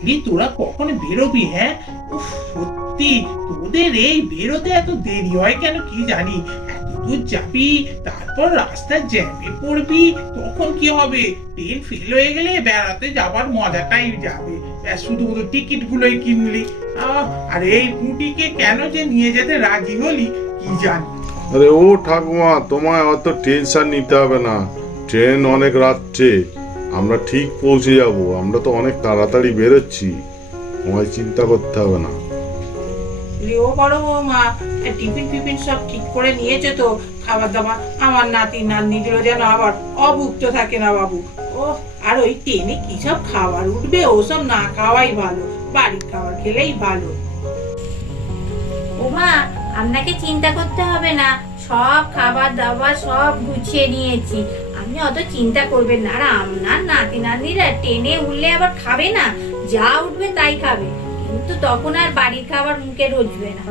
বলি তোরা কখন বেরোবি হ্যাঁ? উফ, সত্যি, তোদের এই বেরোতে এত দেরি হয় কেন কি জানি? এত দূর যাবি, তারপর রাস্তায় জ্যামে পড়বি, তখন কি হবে? ট্রেন ফেল হয়ে গেলে বেড়াতে যাবার মজাটাই যাবে। শুধু শুধু টিকিট গুলোই কিনলি আর এই পুটিকে কেন যে নিয়ে যেতে রাজি হলি, কি জানি? আরে ও ঠাকুমা, তোমায় অত টেনশন নিতে হবে না। ট্রেন অনেক রাত্রে। আমরা ঠিক পৌঁছে যাব আমরা তো অনেক তাড়াতাড়ি বেরোচ্ছি। তোমায় চিন্তা করতে হবে না। লিও বড় এ টিফিন টিফিন সব ঠিক করে নিয়েছে তো? খাবার দাবার আমার নাতি নাতনিগুলো যেন আবার অভুক্ত থাকে না বাবু। ও আর ওই ট্রেনে কি সব খাবার উঠবে? ওসব না খাওয়াই ভালো বাড়ির খাবার খেলেই ভালো। ওমা আপনাকে চিন্তা করতে হবে না সব খাবার দাবার সব গুছিয়ে নিয়েছি। আপনি অত চিন্তা করবেন না। আর আপনার নাতি নাতনিরা টেনে উঠলে আবার খাবে না। যা উঠবে তাই খাবে। কিন্তু তখন আর বাড়ির খাবার মুখে রোজবে না।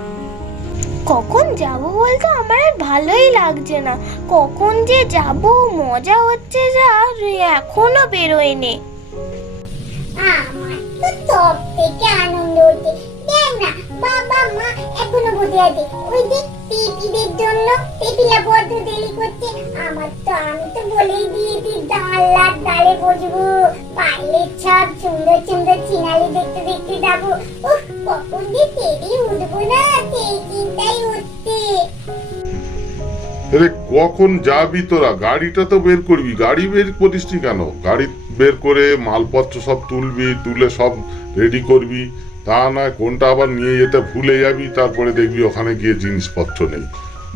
কখন যাব বলতে? আমার আর ভালোই লাগছে না। কখন যে যাব? মজা হচ্ছে যা। এখনও বেরোয়নি। আমার তো সব থেকে আনন্দ হচ্ছে। দেখ না বাবা মা এখনও বসে আছে। ওই যে পেপিদের জন্য পেপিলা বড্ড দেরি করছে। আমার তো, আমি তো বলেই দিয়েছি ডালার ডালে বসবো। পাইলের ছাপ, সুন্দর সুন্দর চিনালি দেখতে দেখতে যাব। উফ, কখন যে পেরি উঠবো না সেই চিন্তাই হচ্ছে আরে, কখন যাবি তোরা? গাড়িটা তো বের করবি। গাড়ি বের করিস কেন? গাড়ি বের করে মালপত্র সব তুলবি, তুলে সব রেডি করবি। তা নয় কোনটা আবার নিয়ে যেতে ভুলে যাবি তারপরে দেখবি ওখানে গিয়ে জিনিসপত্র নেই।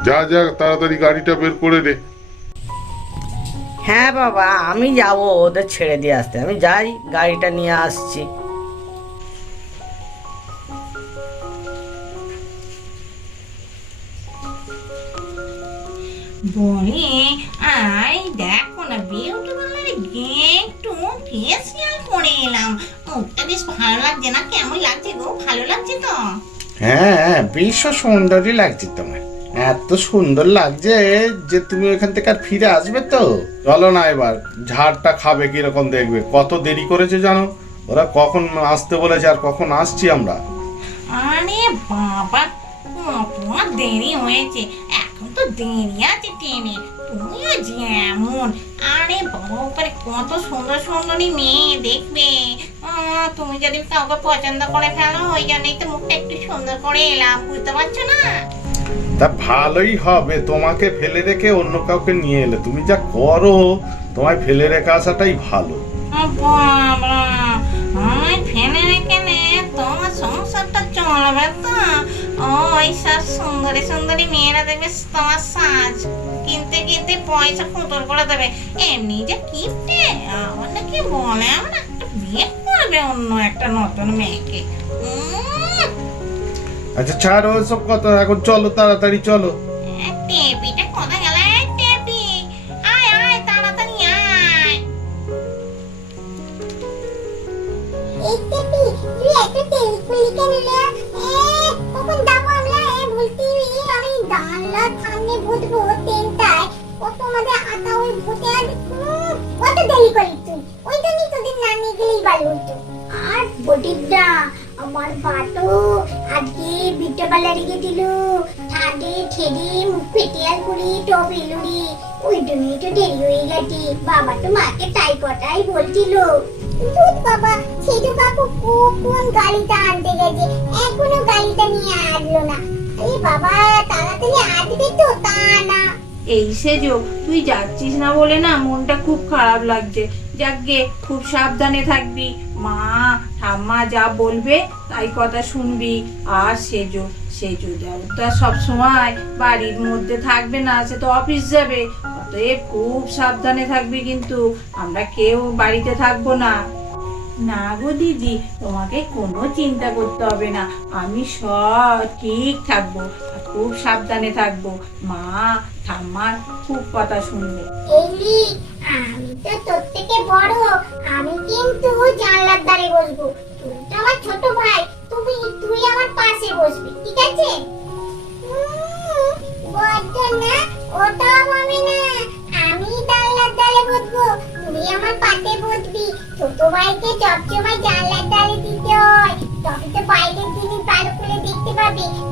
যা যা তাড়াতাড়ি গাড়িটা বের করে রে হ্যাঁ বাবা আমি যাব ওদের ছেড়ে দিয়ে আসতে। আমি যাই গাড়িটা নিয়ে আসছি। বলি আই দেখো না বিউটি পার্লারে গিয়ে একটু ফেসিয়াল করে এলাম। বেশ ভালো লাগছে না? কেমন লাগছে গো? ভালো লাগছে তো? হ্যাঁ বিশ্ব সুন্দরই লাগছে তোমার। এত সুন্দর লাগছে যে তুমি ওখান থেকে আর ফিরে আসবে তো? চলো না এবার ঝাড়টা খাবে কীরকম দেখবে? কত দেরি করেছে জানো? ওরা কখন আসতে বলেছে আর কখন আসছি আমরা? আরে বাবা কত দেরি হয়েছে। এখন তো দেরি আছে ট্রেনে তুমিও যেমন। আরে বাবা কত সুন্দর সুন্দরী মেয়ে দেখবে। তুমি যদি কাউকে পছন্দ করে ফেলো ওই জন্যই তো মুখটা একটু সুন্দর করে এলাম বুঝতে পারছ না? তা ভালোই হবে তোমাকে ফেলে রেখে অন্য কাউকে নিয়ে এলে। তুমি যা করো তোমায় ফেলে রেখে আসাটাই ভালো। বাবা আমায় ফেলে রেখে নে তোমার সংসারটা চলবে তো। ওই সব সুন্দরী সুন্দরী মেয়েরা দেখবে তোমার সাজ কিনতে কিনতে পয়সা ফুটোর করে দেবে। এমনি যে কিনতে আমার নাকি বলে আমরা একটা বিয়ে করবে অন্য একটা নতুন মেয়েকে। আচ্ছা ছাড়ো সব কথা। এখন চলো তাড়াতাড়ি চলো। টেপিটা কোথায় গেল? এই টেপি আয় আয় তাড়াতাড়ি আয়। এই পেপি তুই এত দেরি করলি কেন রে এ কখন যাব আমরা? এ বলতে আমি জানলার সামনে বসবো ট্রেনটায় বাটো আজকে ঠাডে ঠেডে মুখ করি টপ এলুরি ওই জন্যই তো দেরি হয়ে গেছে। বাবা তো মাকে তাই কথাই বলছিল। দুধ বাবা কাকু কোন গাড়িটা আনতে গেছে। এখনও গাড়িটা নিয়ে আসলো না। আরে বাবা তাড়াতাড়ি আসবে তো তা না। এই সেজো তুই যাচ্ছিস না বলে না মনটা খুব খারাপ লাগছে। যাকগে খুব সাবধানে থাকবি। মা, ঠাম্মা যা বলবে তাই কথা শুনবি। আর সেজো সেজো যাও। তা সব সময় বাড়ির মধ্যে থাকবে না, সে তো অফিস যাবে। অতএব খুব সাবধানে থাকবি কিন্তু, আমরা কেউ বাড়িতে থাকব না। না গো দিদি, তোমাকে কোনো চিন্তা করতে হবে না। আমি সব ঠিক থাকব খুব সাবধানে থাকব। মা ঠাম্মার খুব কথা শুনবে। আমি তো থেকে বড়, আমি কিন্তু জানলার ধারে বসবো। তুই তো আমার ছোট ভাই, তুমি তুই আমার পাশে বসবি, ঠিক আছে?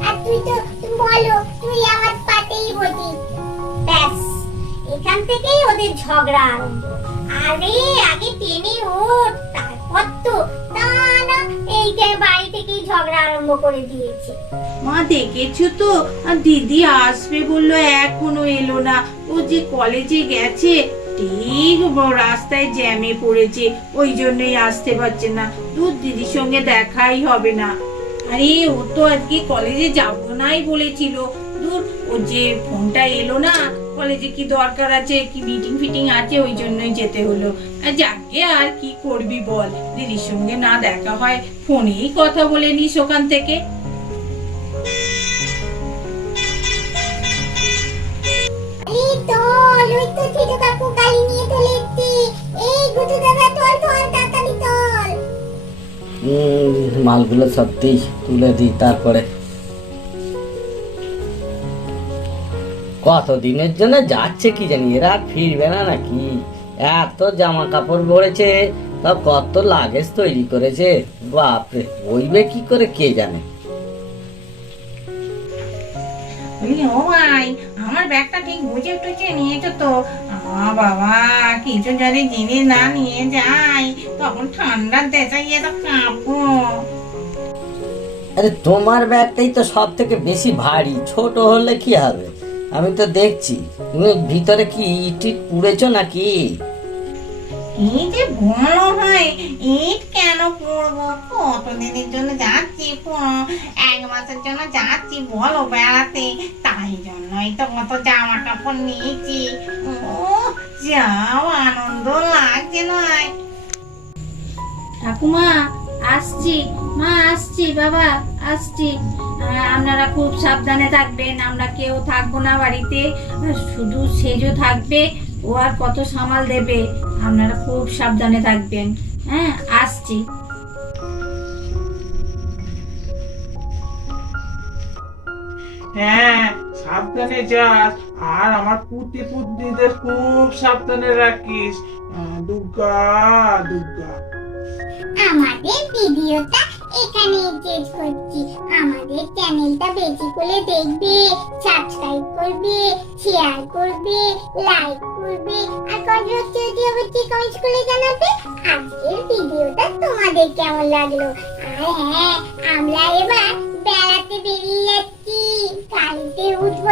আর তুই তো, তুমি বলো, তুই আমার ব্যাস, এখান থেকেই ওদের ঝগড়া আরম্ভ। আরে, আগে টেনে ওঠ, তারপর তো তা না এইটা বাড়ি থেকেই ঝগড়া আরম্ভ করে দিয়েছে। মা, দেখেছ তো? আর দিদি আসবে বলল, এখনও এলো না। ও যে কলেজে গেছে, ঠিক রাস্তায় জ্যামে পড়েছে, ওই জন্যই আসতে পারছে না। তোর দিদির সঙ্গে দেখাই হবে না। আরে, ও তো আজকে কলেজে যাব নাই বলেছিল। দূর, ও যে ফোনটা এলো না কলেজে কি দরকার আছে কি মিটিং ফিটিং আছে ওই জন্যই যেতে হলো। আর যাকে আর কি করবি বল দিদির সঙ্গে না দেখা হয় ফোনেই কথা বলে নিস ওখান থেকে। মালগুলো সত্যি তুলে দিই তারপরে কত দিনের জন্য যাচ্ছে কি জানি? এরা আর ফিরবে না নাকি? এত জামা কাপড় পরেছে তা কত লাগেজ তৈরি করেছে। বাপরে বইবে কি করে কে জানে? ও ভাই আমার ব্যাগটা ঠিক বুঝে টুঝে নিয়েছো তো? বাবা কিছু যদি জিনিস না নিয়ে যাই তখন ঠান্ডার দেশে গিয়ে তো কাঁপবো। আরে তোমার ব্যাগটাই তো সব থেকে বেশি ভারী ছোট হলে কি হবে? আমি তো দেখছি। তুমি ভিতরে কি ইট ইট পুড়েছো নাকি? এই যে বড় হয় ইট কেন পড়ব? কতদিনের জন্য যাচ্ছি পুরো এক মাসের জন্য যাচ্ছি বলো বেড়াতে। তাই জন্যই তো কত জামা কাপড় নিয়েছি। ও যাও আনন্দ লাগছে নয়। ঠাকুমা আসছি। মা আসছি বাবা আসছি। আপনারা খুব সাবধানে থাকবেন আমরা কেউ থাকব না বাড়িতে শুধু সেজো থাকবে ও আর কত সামাল দেবে আপনারা খুব সাবধানে থাকবেন। হ্যাঁ আসছি। হ্যাঁ সাবধানে যাস আর আমার পুতি পুতনিদের খুব সাবধানে রাখিস। দুর্গা দুর্গা। আমাদের ভিডিওটা এখানে শেষ করছি। আমাদের চ্যানেলটা বেশি করে দেখবে সাবস্ক্রাইব করবে শেয়ার করবে লাইক করবে। আর কমেন্ট যদি অবশ্যই কমেন্ট করে জানাবে, আজকের ভিডিওটা তোমাদের কেমন লাগল? আর হ্যাঁ আমরা এবার বেড়াতে বেরিয়ে যাচ্ছি। গাড়িতে উঠবো